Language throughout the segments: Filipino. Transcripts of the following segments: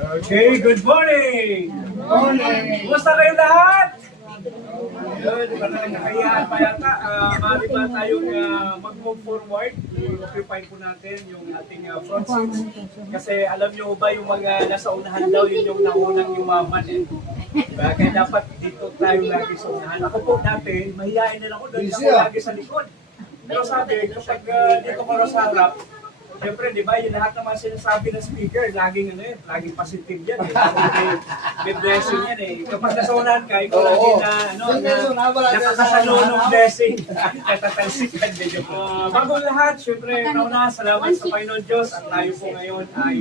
Okay, good morning! Morning. Kumusta kayo lahat? Yun, parang nakayaan pa yata. Maaari ba tayong mag-move forward? I-occupy po natin yung ating front seats. Kasi alam nyo ba yung mga nasa unahan daw, yun yung naunang yumaman eh. Diba? Kaya dapat dito tayo lagi sa unahan. Ako po dati, mahihain na lang ako, doon ako lagi sa likod. Pero sabi, kapag dito ko sa harap, siyempre, di ba, yung lahat naman sinasabi ng speaker, laging ano yun, laging positive yan eh. May blessing yan eh. Kapag nasaunahan ka, ikaw lagi na, ano, nakakasalo ng blessing. Katatalsikan din yung bagong lahat, siyempre, nauna, salamat sa Panginoon Diyos. At tayo po ngayon ay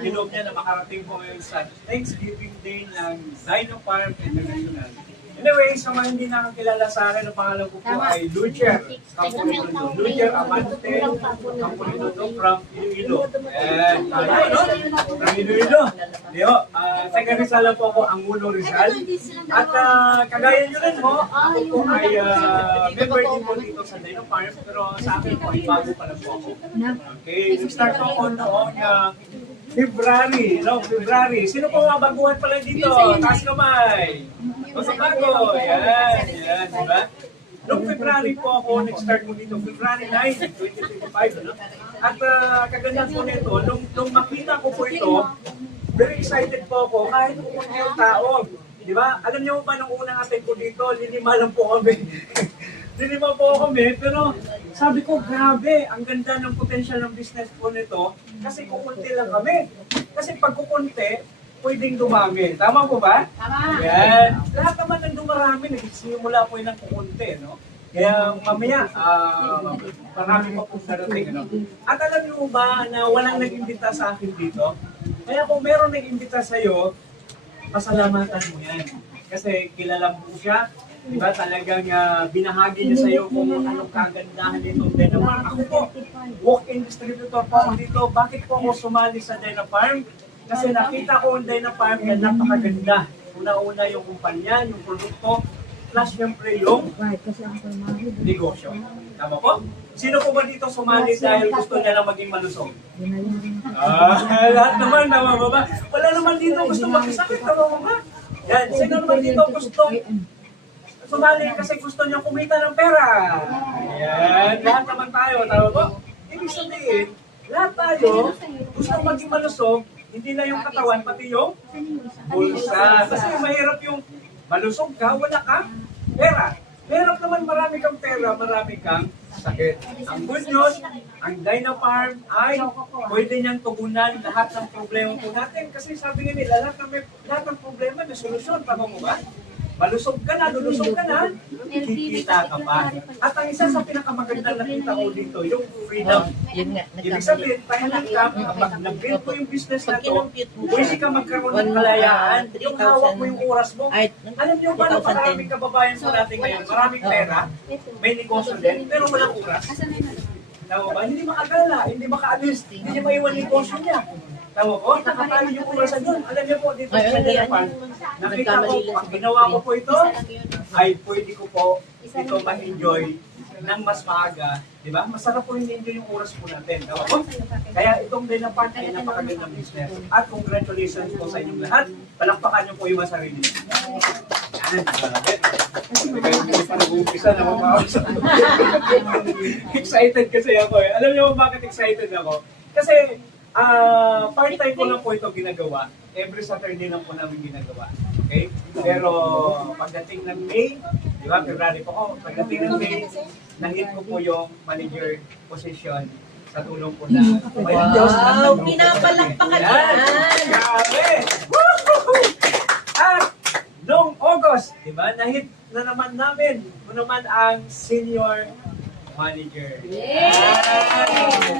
niloob niya na makarating po ngayon sa Thanksgiving Day ng Dino Farm International. Anyway, sa mga hindi nakakilala sa akin, ang pangalan ko po ay Lucher Campolinodo. Lucher Amante Campolinodo from Iloilo. And, from Iloilo. Taga Rizal po ako, Angulo Rizal. At kagaya nyo rin mo, ako po ay member din po dito sa Dino Farm, pero sa akin po ay bago pa lang po ako. Okay, nag-start po ako noong February, no? February. Sino po mga baguhan pala dito? Taas kamay. Basta bago. Yan, diba? Noong February po ako, nag-start mo dito. February 9, 2025, ano? At kagandahan po nito, nung makita ko po ito, very excited po ako kahit pumunta yung tao. Diba? Alam niyo ba, nung unang atin ko dito, linima lang po kami. Linima po kami, pero sabi ko, grabe, ang ganda ng potential ng business po nito kasi kukunti lang kami. Kasi pag kukunti, pwedeng dumami. Tama po ba? Tama. Yan. Lahat naman ng dumarami, nagsimula po yun ng kukunti, no? Kaya mamaya, marami pa po darating, no? At alam niyo ba na walang nag-imbita sa akin dito? Kaya kung meron nag-imbita sa'yo, pasalamatan mo yan. Kasi kilala mo siya, di ba, talagang binahagi niya sa iyo kung anong kagandahan nito ng Dino Farm. Ako po, walk-in distributor po ako dito. Bakit po ako sumali sa Dino Farm? Kasi nakita ko ang Dino Farm na napakaganda. Una-una yung kumpanya, yung produkto, plus syempre yung negosyo. Tama po? Sino po ba dito sumali dahil gusto niya lang maging malusog? Lahat naman, tama ba? Wala naman dito gusto magkasakit, tama ba? Yan, sino naman dito gusto sumali kasi gusto niya kumita ng pera. Ayan, lahat naman tayo, tama po? Ibig sabihin, lahat tayo gusto maging malusog, hindi na yung katawan, pati yung bulsa. Kasi mahirap yung malusog ka, wala kang pera. Mahirap naman marami kang pera, marami kang sakit. Ang good news, ang Dino Farm ay pwede niyang tugunan lahat ng problema po natin. Kasi sabi nga nila, lahat ng problema may solusyon. Tama mo ba? Malusog ka na, lulusog ka na, kikita ka pa. At ang isa sa pinakamagandang nakita ko dito, yung freedom. Ibig sabihin, time ka, kapag nag-build mo yung business na to, pwede ka magkaroon ng kalayaan, yung hawak mo yung oras mo. Alam niyo ba na maraming kababayan po natin ngayon, maraming pera, may negosyo din, pero walang oras. Tama ba? Hindi makagala, hindi makaalis, hindi niya maiwan negosyo niya. Tama po, nakatalo yung oras doon. Alam niyo po, dito sa Dino Farm, nakita ko, pag ginawa ko po ito, ay pwede ko po ito ma-enjoy ng mas maaga. Diba? Masarap po i-enjoy yung oras po natin. Tama po? Kaya itong Dino Farm ay napakagandang business. At congratulations po sa inyong lahat. Palakpakan niyo po yung mga sarili. Yan, grabe. Hindi pa nag-uumpisa na mamawas. Excited kasi ako eh. Alam niyo bakit excited ako? Kasi part-time ko lang po ito ginagawa. Every Saturday lang po namin ginagawa. Okay? Pero pagdating ng May, di ba, February po ako, pagdating ng May, nahit ko po yung manager position sa tulong po na Wow! Pinapalakpakan yan! Grabe! Woohoo! At noong August, di ba, nahit na naman namin, naman ang senior manager. Yay!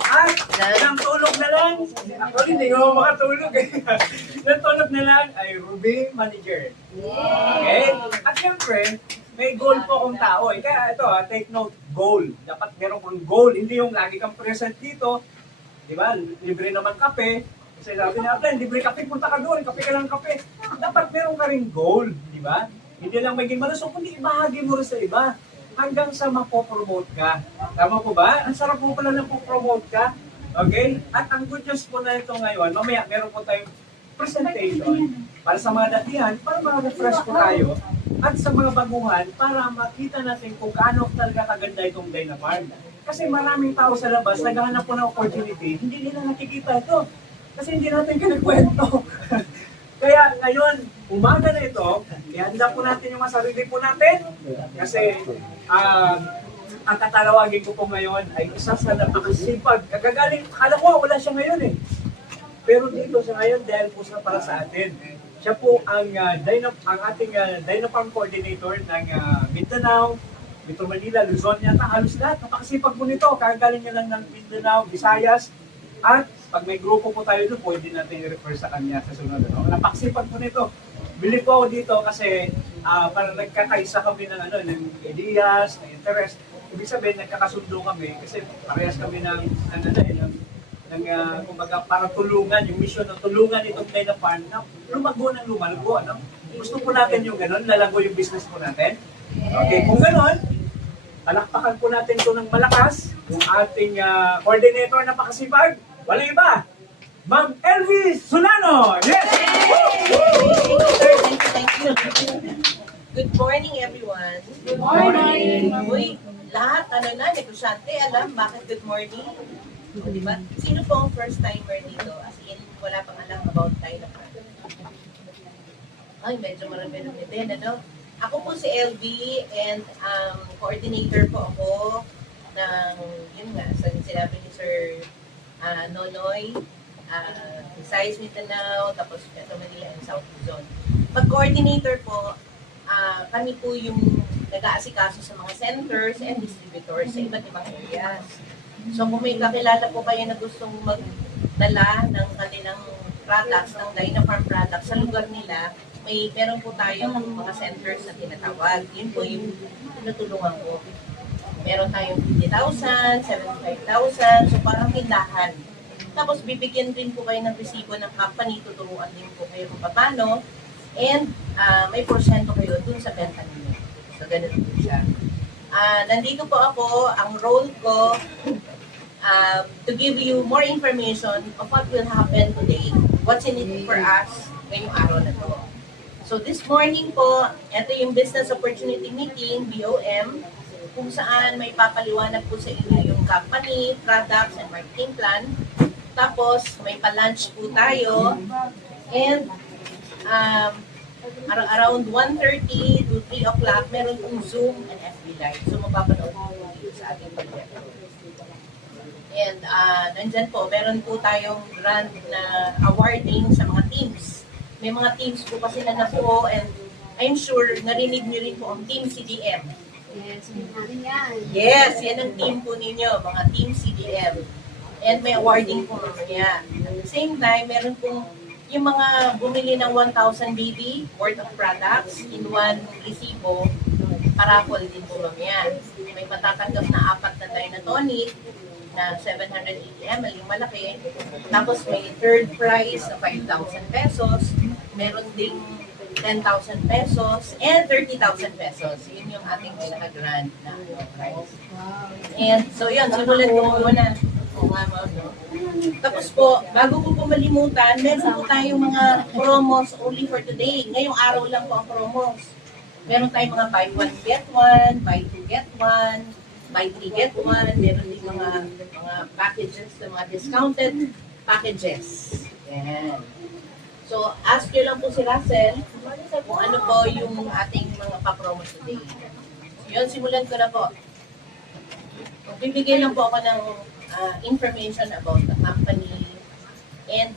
At ilang tulog na lang, actually hindi ko makatulog eh. Ilang tulog na lang ay Ruby manager. Okay? At syempre, may goal po akong tao eh. Kaya ito take note, goal. Dapat meron kang goal. Hindi yung lagi kang present dito. Di ba? Libre naman kape. Kasi sabi na, libre kape, punta ka doon. Kape ka lang kape. Dapat meron ka rin goal. Di ba? Hindi lang maging malusog, kundi ibahagi mo rin sa iba. Hanggang sa mapopromote ka. Tama po ba? Ang sarap po pala na po-promote ka. Okay? At ang good news po na ito ngayon, mamaya meron po tayong presentation para sa mga datihan, para ma-refresh po tayo, at sa mga baguhan, para makita natin kung gaano talaga kaganda itong Dynafarm. Kasi maraming tao sa labas, naghahanap po ng opportunity, hindi nila nakikita ito. Kasi hindi natin kinikwento. Kaya ngayon, umaga na ito, ihanda po natin yung mga sarili po natin. Kasi ang tatalawagin ko po ngayon ay isa sa napakasipag. Kagagaling, akala ko wala siya ngayon eh. Pero dito siya ngayon dahil po sa para sa atin. Siya po ang ating Dynafarm coordinator ng Mindanao, Metro Manila, Luzon, yata halos lahat. Napakasipag po nito. Kagagaling niya lang ng Mindanao, Visayas. At pag may grupo po tayo doon, pwede natin i-refer sa kanya sa sunod. No? Napakasipag po nito. Bili po ako dito kasi parang nagkakaisa kami ng ideas, ng interest. Ibig sabihin, nagkakasundo kami kasi parehas kami kumbaga para tulungan, yung mission ng tulungan itong Dynafarm na lumago ng lumalgo. Ano? Gusto po natin yung gano'n, lalago yung business po natin. Okay, kung gano'n, palakpakan po natin ito ng malakas, yung ating coordinator na pakasipag, walang iba, Ma'am Elvis Solano! Yes! Thank you. Good morning, everyone. Good morning. Uy, lahat, negosyante, alam bakit good morning? O, diba? Sino po ang first timer dito? As in, wala pang alam about Dynafarm. Ay, medyo marami-rami din, ano? Ako po si LV and coordinator po ako ng, yun nga, sinabi ni Sir Nonoy, Visayas, Mindanao, tapos Metro Manila and South Luzon. Pag-coordinator po, kami po yung nag-aasikaso sa mga centers and distributors sa iba't ibang areas. So kung may kakilala po kayo na gustong magdala ng kanilang products, ng Dynafarm products sa lugar nila, meron po tayong mga centers na tinatawag. Yun po yung tinutulungan ko. Meron tayong 50,000, 75,000, so parang tindahan. Tapos bibigyan din po kayo ng resibo ng company, tuturuan din po kayo kung paano, and may porsyento kayo dun sa benta ninyo. So ganun po siya. Nandito po ako, ang role ko, to give you more information of what will happen today, what's in it for us ngayong araw na to. So this morning po, ito yung Business Opportunity Meeting, BOM, kung saan may papaliwanag po sa inyo yung company, products, and marketing plan. Tapos may pa-lunch po tayo. And around 1:30 to 3 o'clock, meron pong Zoom and FB Live. So mapapanood po dito sa ating proyekto. And nandyan po, meron po tayong grant na awarding sa mga teams. May mga teams po kasi na nabuo and I'm sure narinig niyo rin po ang Team CDM. Yes, yan ang team po ninyo, mga Team CDM. And may awarding po mamaya. At the same time, meron pong yung mga bumili ng 1,000 BB worth of products in one resibo, paraffle din po mamaya. May matatanggap na 4 na Dynatonic na 780 ml, yung malaki. Tapos may third prize na 5,000 pesos. Meron ding 10,000 pesos and 30,000 pesos. Yun yung ating pinaka-grand na prize. And so yun, simulan ko muna. Tapos po, bago ko po malimutan, meron po tayong mga promos only for today. Ngayong araw lang po ang promos. Meron tayong mga buy one get one, buy two get one, buy three get one. Meron din mga packages, mga discounted packages. Yan. So, ask nyo lang po si Russell kung ano po yung ating mga pa-promo today. So, yun, simulan ko na po. Bibigyan lang po ako ng information about the company and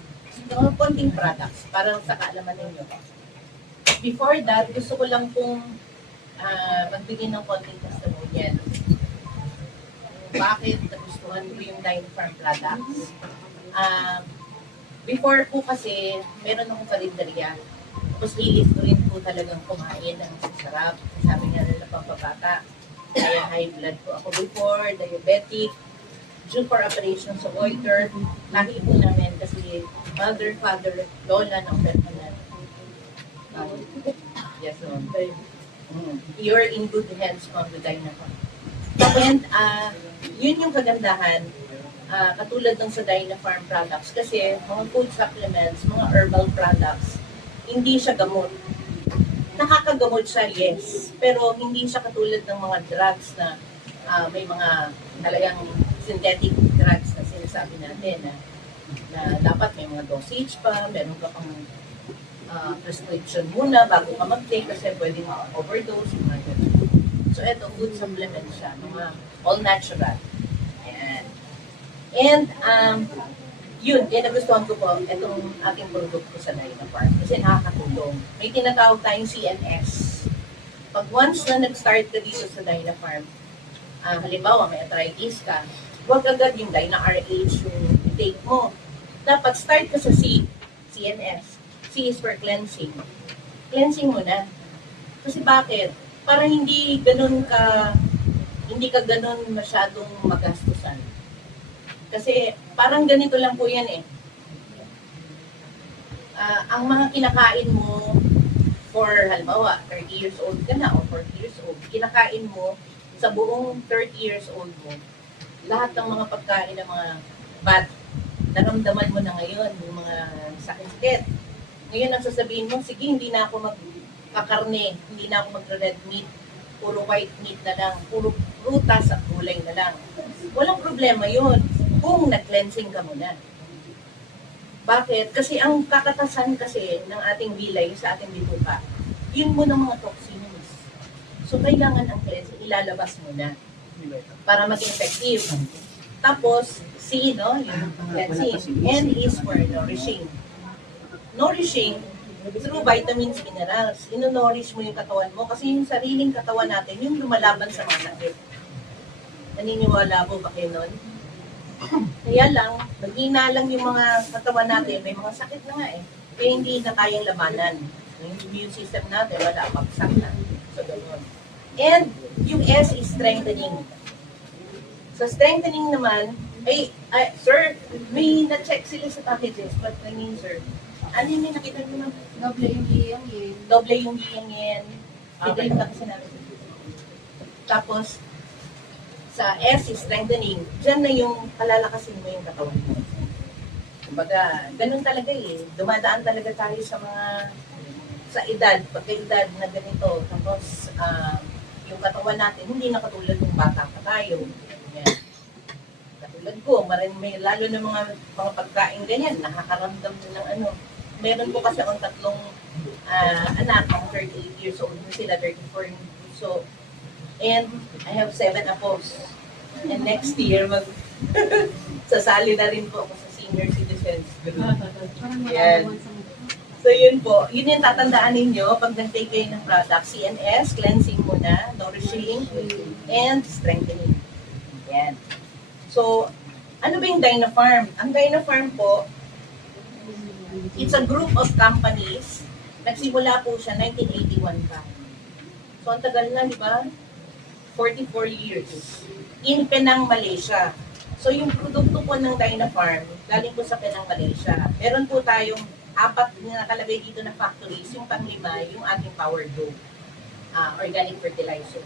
mga konting products para sa kaalaman ninyo. Before that, gusto ko lang pong magbigay ng konting testimonial. Bakit nagustuhan ko yung Dynafarm products? Before po kasi, meron akong karinderya. Tapos hilig ko rin po talagang kumain ng sarap. Sabi nga nila pampabata. Kaya high blood po ako before, diabetic, due for operation sa goiter. Lagi po namin kasi mother, father, lola ng personal. Yes, no. You're in good hands from the Dynafarm. And yun yung kagandahan. katulad ng sa Dyna Farm products kasi mga food supplements, mga herbal products, hindi siya gamot. Nakakagamot siya, yes. Pero hindi siya katulad ng mga drugs na may mga talagang synthetic drugs na sinasabi natin na dapat may mga dosage pa, meron ka pang prescription muna bago ka mag-take kasi pwedeng overdose. Mga ganun. So, ito, food supplement siya, mga all natural. Ayan. And, yun, nagustuhan ko po itong ating produkto sa Dyna Farm kasi nakakatulong. May tinatawag tayong CNS. Pag once na nag-start ka dito sa Dyna Farm, halimbawa may arthritis ka, huwag agad yung Dyna RH yung take mo. Dapat start ka sa C, CNS. C is for cleansing. Cleansing mo na. Kasi bakit? Para hindi ka ganun masyadong magastusan. Kasi parang ganito lang po yan eh. Ang mga kinakain mo for halimbawa 30 years old ka na o 40 years old, kinakain mo sa buong 30 years old mo, lahat ng mga pagkain ng mga bad, naramdaman mo na ngayon, yung mga sakit-sakit. Ngayon ang sasabihin mo, sige, hindi na ako magkakarne, hindi na ako mag-red meat, puro white meat na lang, puro prutas at gulay na lang. Walang problema yun kung nag-cleansing ka muna. Bakit? Kasi ang kakatasan kasi ng ating bilay sa ating bituka, yun mo ng mga toxins. So, kailangan ang cleansing, ilalabas muna para maging effective. Tapos, C, no? Yung cleansing. N is for nourishing. Nourishing through vitamins, minerals. Ino-nourish mo yung katawan mo kasi yung sariling katawan natin, yung lumalaban sa mga sakit. Naniniwala po ba kayo nun? Kaya lang, maghina lang yung mga katawan natin, may mga sakit na nga eh. Kaya hindi na kayang labanan. Yung immune system natin, wala, pagsak na. So, ganoon. And yung S is strengthening. Sa strengthening naman, sir, may na-check sila sa packages, but I mean, sir, ano yung may nakita nyo? Doble yung iyang Doble yung yin. Pidrip na kasi namin. Tapos, sa S is strengthening. Diyan na yung palalakasin mo yung katawan mo. Kumbaga, ganun talaga eh. Dumadaan talaga tayo sa edad, pagka-edad na ganito. Tapos, yung katawan natin, hindi na katulad ng bata pa tayo. Yan. Katulad ko, lalo na mga pagkain ganyan, nakakaramdam din ng ano. Meron po kasi akong tatlong anak, ang 38 years old na sila, 34 years old. And I have 7 apos. And next year, sasali na rin po ako sa senior citizens group. Yan. So yun po, yun yung tatandaan ninyo pag nag-take kayo ng product. CNS, cleansing muna, nourishing, and strengthening. Yan. So, ano ba yung Dyna Farm? Ang Dyna Farm po, it's a group of companies. Nagsimula po siya 1981 pa. So, ang tagal na, di ba? 44 years. In Penang, Malaysia. So, yung produkto po ng Dyna Farm, galing po sa Penang, Malaysia. Meron po tayong 4 na nakalagay dito na factories. Yung pang-5, yung ating Power Grow, organic fertilizer.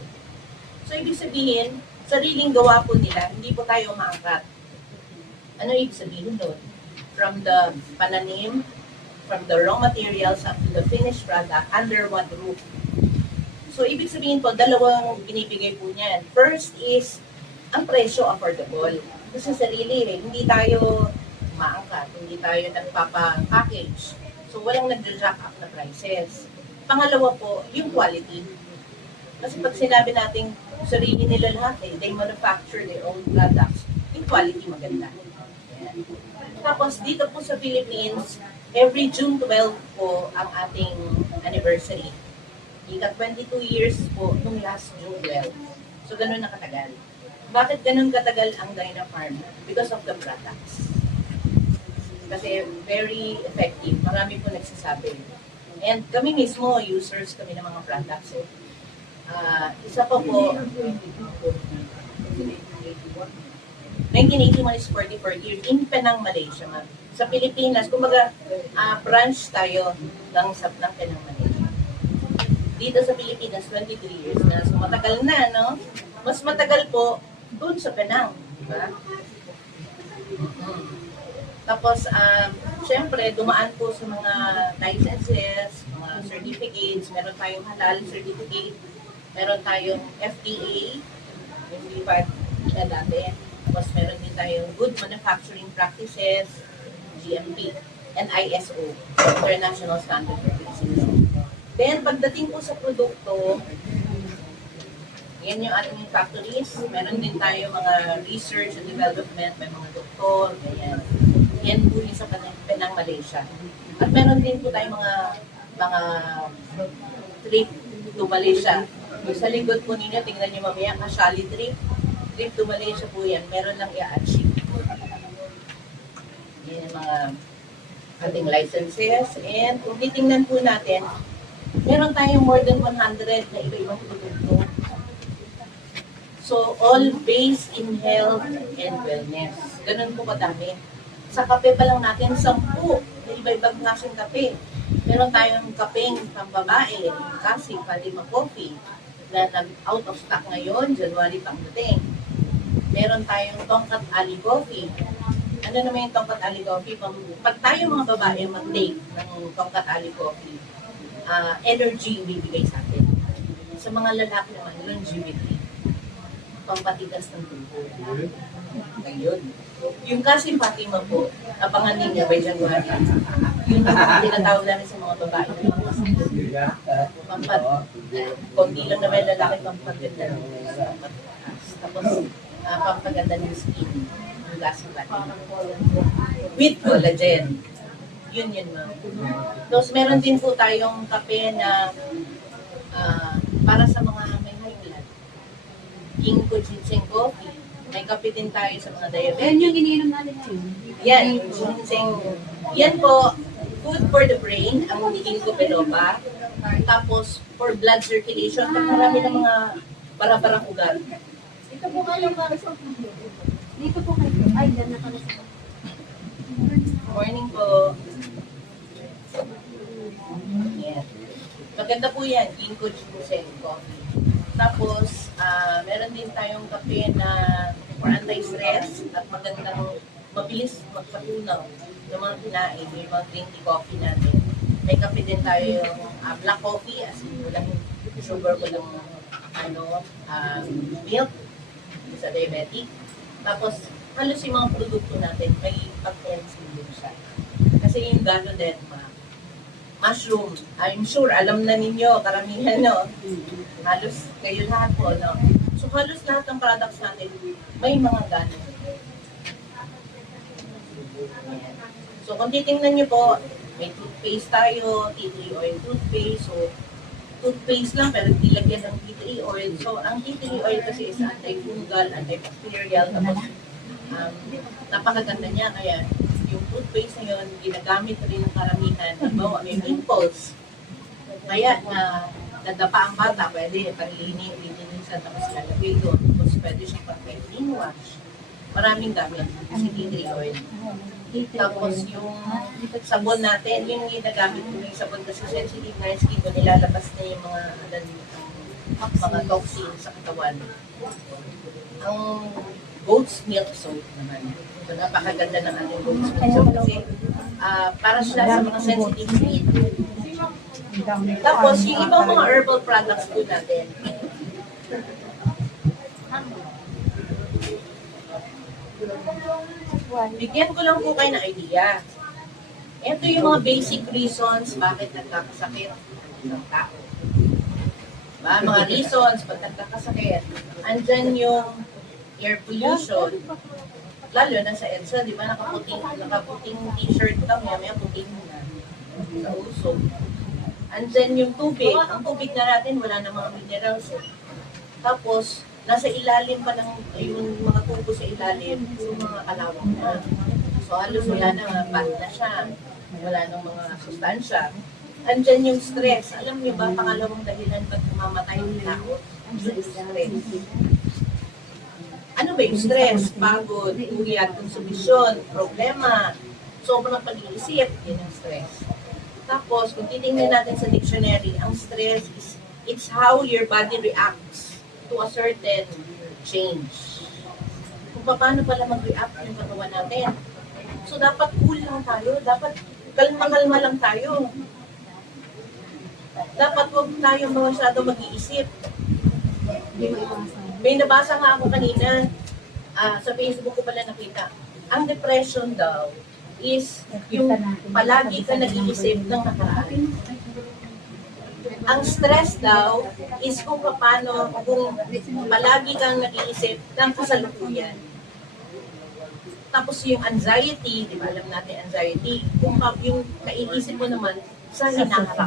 So, ibig sabihin, sariling gawa po nila, hindi po tayo maangkat. Ano ibig sabihin doon? From the pananim, from the raw materials up to the finished product, under one roof. So, ibig sabihin po, dalawang binibigay po niyan. First is, ang presyo affordable. Kasi sarili hindi tayo maangkat, hindi tayo nagpapa-package. So, walang nag-jack up na prices. Pangalawa po, yung quality. Kasi pag sinabi natin, sarili nila lahat they manufacture their own products, yung quality maganda. Yan. Tapos, dito po sa Philippines, every June 12 po ang ating anniversary. Ika 22 years po nung last June 12. So, ganun na katagal. Bakit ganun katagal ang Dyna Farm? Because of the products. Kasi very effective. Marami po nagsasabi. And kami mismo, users kami ng mga products. Isa pa po, 1981 is 44 years in Penang, Malaysia. Sa Pilipinas, kumbaga, branch tayo ng Penang, Malaysia. Dito sa Pilipinas, 23 years na. So, matagal na, no? Mas matagal po doon sa Penang. Diba? Tapos, syempre, dumaan po sa mga licenses, mga certificates. Meron tayong halal certificate. Meron tayong FDA, yung lipat na dati. Tapos, meron din tayong Good Manufacturing Practices, GMP, and ISO, International Standard for Business. Then, pagdating po sa produkto, yan yung ating factories. Meron din tayo mga research and development, may mga doktor, ganyan. Yan po yung sa Penang, Malaysia. At meron din po tayong mga trip to Malaysia. Yung sa likod po ninyo, tingnan nyo mamaya, Kashali trip. Trip to Malaysia po yan. Meron lang i-achieve. Yan yung mga ating licenses. And kung titingnan po natin, meron tayong more than 100 na iba-ibang produkto. So, all based in health and wellness. Ganun po kadami. Sa kape pa lang natin, 10 na iba-ibang klaseng kape. Meron tayong kapeng pambabae, kasi Kalima Coffee, na out of stock ngayon, January pangdating. Meron tayong Tongkat Ali Coffee. Ano naman yung Tongkat Ali Coffee? Pag tayo mga babae mag-take ng Tongkat Ali Coffee, energy bibigay sa atin. Sa mga lalaki naman, longevity. Pampatigas ng dugo. Ngayon. Yung kasi Fatima po, abangan ninyo by January. Yung tinatawag namin sa mga babae. Kundi lang naman lalaki pampaganda. Tapos, pampaganda ng skin. Yung gas ng Fatima. With collagen. Yun, ma'am. Tapos, meron din po tayong kape na para sa mga may high blood. Ginkgo Ginseng Coffee. May kape din tayo sa mga diabetic. Yan yung iniinom natin ngayon. Yan, ginseng. Yan po, food for the brain, ang ginkgo biloba. Tapos, for blood circulation, marami ng mga para-parang ugat. Dito po kayo para sa dito po kayo. Ay, dyan na pala sa Morning po. Yan. Maganda po yan, ginkgo ginseng coffee. Tapos, meron din tayong kape na for anti-stress at magandang mabilis magpatunaw ng mga kinain, yung mga green tea coffee natin. May kape din tayo yung black coffee, as in walang sugar, walang milk sa diabetic. Tapos, halos yung mga produkto natin, may pag-enzyme din siya. Kasi yung ganoderma, mushroom, I'm sure, alam na ninyo, karamihan, no? Halos kayo lahat po, no? So, halos lahat ng products natin, may mga gano'n. So, kung titingnan nyo po, may toothpaste tayo, tea tree oil toothpaste. So, toothpaste lang, pero nilagyan ng tea tree oil. So, ang tea tree oil kasi is anti-fungal, antibacterial, tapos napakaganda niya. Kaya, yung toothpaste na yun, ginagamit rin ng karamihan. Halimbawa, may pimples. Kaya, nadapa ang bata, pwede linisan, tapos lalagay doon. Tapos pwede siyang pang-clean wash. Maraming gamit. Kasi tea tree oil. Tapos yung sabon natin, yung ginagamit ko yung sabon kasi sensitive na yung skin ko, nilalabas na yung mga toxins sa katawan. Ang goat's milk soap naman. So, napakaganda ng ating goat's milk soap kasi para siya sa mga sensitive skin. Tapos yung ibang mga herbal products po natin, bigyan ko lang po kayo ng idea. Ito yung mga basic reasons bakit nagkakasakit ng tao. Diba? Mga reasons pag nagkakasakit. Andyan yung air pollution. Lalo na sa EDSA, di ba? Nakaputing t-shirt lang, may puting na sa uso. Andyan yung tubig. Ang tubig na natin, wala na mga minerals. Tapos, nasa ilalim pa ng yung mga tubo sa ilalim, yung mga kalawang na. So halos wala na, bad na siya. Wala nang mga sustansya. Andyan yung stress. Alam niyo ba, pangalawang dahilan ba't mamamatay yung tao? Yung stress. Ano ba yung stress? Pagod, uyat, konsumisyon, problema, sobrang pag-iisip, yun yung stress. Tapos, kung titingnan natin sa dictionary, ang stress is, it's how your body reacts to a certain change. kung paano pala mag-react yung katawan natin. So dapat cool lang tayo, dapat kalma-kalma lang tayo. Dapat huwag tayong masyado mag-iisip. May nabasa nga ako kanina, sa Facebook ko pala nakita, ang depression daw is yung palagi ka nag-iisip ng nakaraan. Ang stress daw is kung palagi kang nag-iisip ng kasalukuyan. Tapos yung anxiety, di ba, alam natin anxiety, kung yung naiisip mo naman sa hinaharap ka.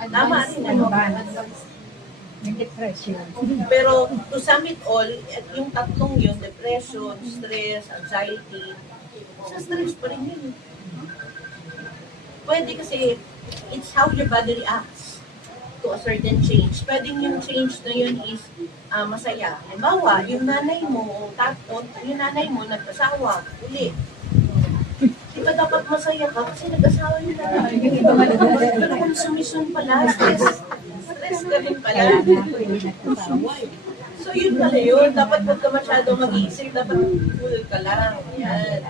Tama rin, ano? Depression. Pero to sum it all, yung tatlong yun, depression, stress, anxiety, sa stress pa rin yun. Pwede kasi, it's how your body reacts to a certain change. Pwedeng yung change na yun is masaya. Halimbawa, yung nanay mo nag-asawa, uli. Di ba dapat masaya ka kasi nag-asawa yung nanay? Pero konsumisyon pala, stress ka rin pala. So yun pala yun, dapat huwag ka masyado mag-iisip, dapat cool ka lang. Yan.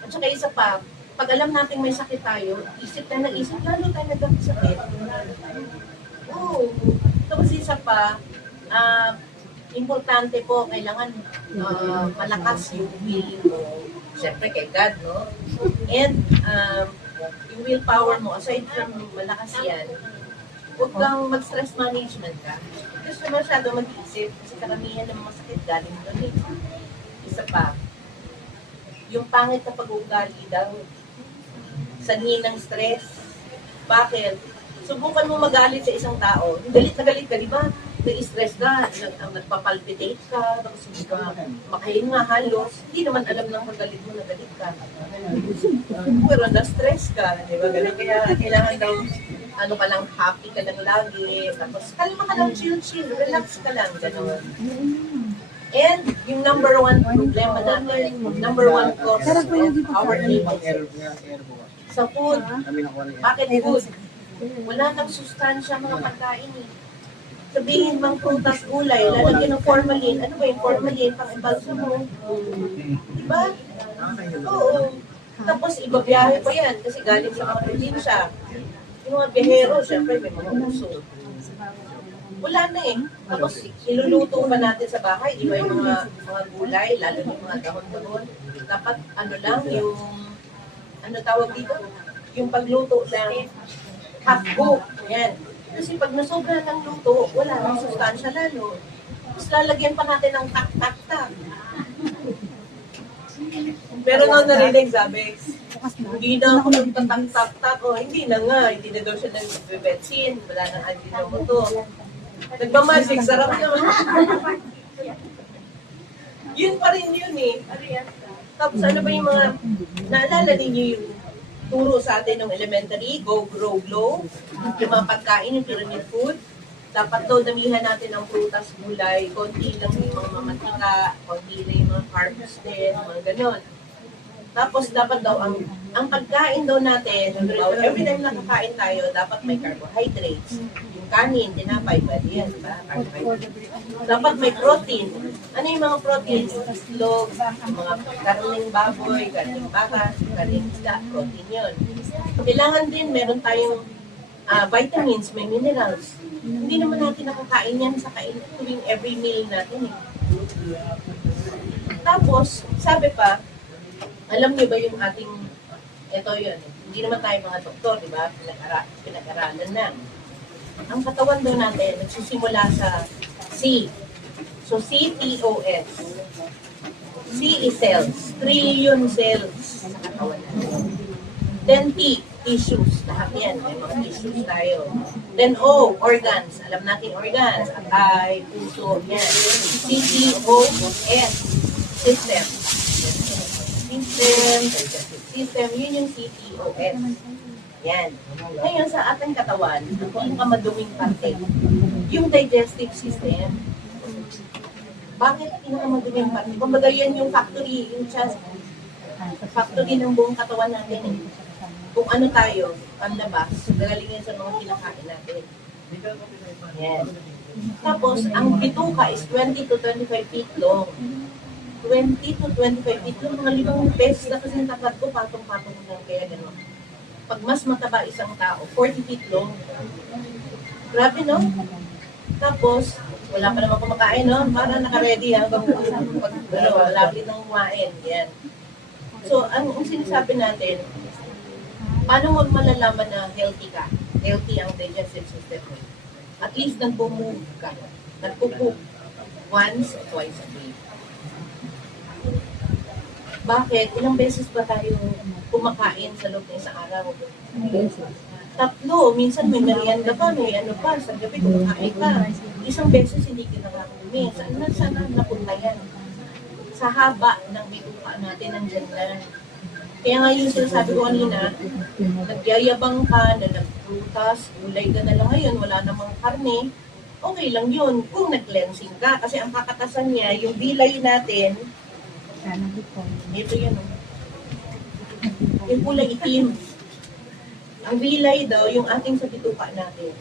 At saka isa pa, pag alam natin may sakit tayo, isip tayo nag-isip, lalo tayo nagkakasakit. Oo. Tapos isa pa, importante po, kailangan malakas yung will mo. Siyempre kay God, no? And yung willpower mo, aside from malakas yan, huwag kang mag-stress management ka. Kasi masyado mag-isip, kasi karamihan ng masakit galing doon eh. Isa pa, yung pangit na pag-uugali daw, sanhi ng stress. Bakit? Subukan mo magalit sa isang tao. Galit na galit ka, di ba? Na-stress ka, nagpapalpitate ka, tapos hindi ka makahinga halos. Hindi naman alam ng magalit mo na galit ka. Pero na-stress ka, di ba? Ganun kaya kailangan daw, ano ka lang, happy ka lang lagi. Tapos kalma ka lang, chill, relax ka lang, gano'n. And yung number one problema natin, number one cause of our illnesses. Sa food. Bakit food? Wala nang sustansya mga pagkain eh. Sabihin bang prutas, gulay, lalagyan ng formalin. Ano ba yung formalin? Pang-embalsa mo. Diba? Oo. Tapos ibabiyahe pa yan kasi galing sa mga probinsya. Yung mga biyahero, syempre may mga uso. Wala na eh. Tapos iluluto pa natin sa bahay. Di ba yung mga gulay, lalo yung mga dahon-dahon. Dapat ano lang, yung ano tawag dito? Yung pagluto lang, half cook. Yan. Kasi pag nasobra ng luto, wala nang sustansya lalo. Tapos lalagyan pa natin ng tak-tak-tak. Pero nung narinig sabi, hindi na ako nagtatak-tak-tak. O hindi na nga, hindi na daw siya nag-betsin. Wala nang Ajinomoto. Nagmamagic, sarap naman. Yun pa rin yun eh. Tapos ano ba yung mga, naalala ninyo yung turo sa atin ng elementary, go, grow, glow, yung mga pagkain, yung pyramid food. Dapat daw damihan natin ng prutas, gulay, konti lang yung mga mamatika, konti lang yung mga carbs din, mga ganon. Tapos dapat daw, ang pagkain daw natin, every time nakakain tayo, dapat may carbohydrates. Yung kanin, tinapay, pwede yan, diba? Dapat may protein. Ano yung mga protein? Itlog, mga karning baboy, karning baka, karning isda, protein yun. Kailangan din, meron tayong vitamins, may minerals. Hindi naman natin nakakain yan sa tuwing every meal natin. Tapos, sabi pa, alam niyo ba yung ating, ito yun, hindi naman tayo mga doktor, di ba? Pinag-aralan na. Ang katawan daw natin, nagsisimula sa C. So, C-T-O-S. C is cells. Trillion cells sa katawan natin. Then T, tissues. Lahat yan. May mga tissues tayo. Then O, organs. Alam natin organs. Atay, puso, yan. C-T-O-S. System. System, yun yung C-T-O-S. Yan. Ngayon sa ating katawan, ang pinakamaduming parte, yung digestive system. Bakit pinakamaduming parte? Kumbaga yan yung factory, yung chest, factory ng buong katawan natin. Kung ano tayo, ang labas, galing yan sa mga kinakain natin. Yan. Tapos, ang bituka is 20 to 25 feet long. 20 to 25 feet long, mga 5 pesos na kasi yung tapat ko, patong-patong lang kaya gano'n. Pag mas mataba isang tao, 40 feet long. Grabe, no? Tapos, wala pa naman kumakain, no? Para naka-ready hanggang pag malapit nang kumain. Yan. So, ang sinasabi natin, paano mo malalaman na healthy ka? Healthy ang digestive system mo. At least nagpo-move ka. Nagpo-poop once or twice a day. Bakit? Ilang beses ba tayo kumakain sa loob ng isang araw? Tatlo. Minsan may merienda pa, may ano pa. Sa gabi kumakain ka. Isang beses hindi kinakakumi. Saan napunta yan? Sa haba ng bituka natin, nandyan lang. Kaya nga yung sinasabi ko kanina, nagyayabang ka na nagprutas, gulay ka na lang ngayon, wala namang karne, okay lang yun kung nag-cleansing ka. Kasi ang kakatasan niya, yung bilay natin, ito yan, yung kulay itim. Ang bilay daw, yung ating sa bituka natin.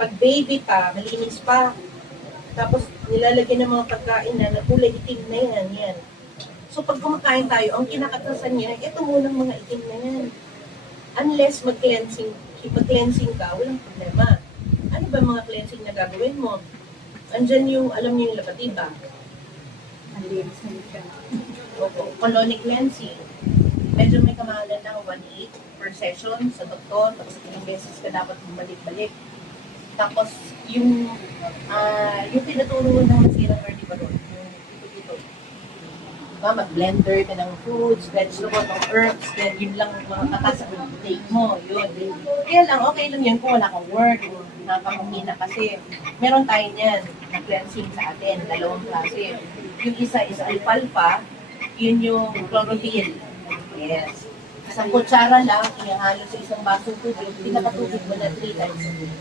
Pag baby pa, malinis pa, tapos nilalagyan ng mga pagkain na kulay itim na yan. So pag kumakain tayo, ang kinakatasan niya, ito munang mga itim na yan. Unless mag-cleansing ka, walang problema. Ano ba mga cleansing na gagawin mo? Andyan yung, alam niyo yung lapatiba. Colonic cleansing. Medyo may kamahalan ng 1.8 per session sa doktor, tapos ilang beses ka dapat bumalik-balik. Tapos yung tinuturo ng masirang early ba doon? Ito. Mag-blender ka ng fruits, vegetables, ng herbs, then yun lang mga katas sa take mo, yun. Kaya lang, okay lang yun kung wala kang work, nakakahina kasi meron tayo niyan na cleansing sa atin, dalawang klase. Yung isa is alfalfa, yun yung chlorophyll. Yes. Isang kutsara lang, ihalo sa isang basong tubig, pinakatubig mo na 3 times a day.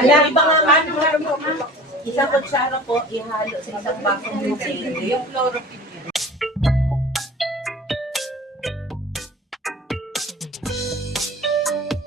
Alam, iba nga paano isang kutsara po, ihalo sa isang basong tubig. Yung chlorophyll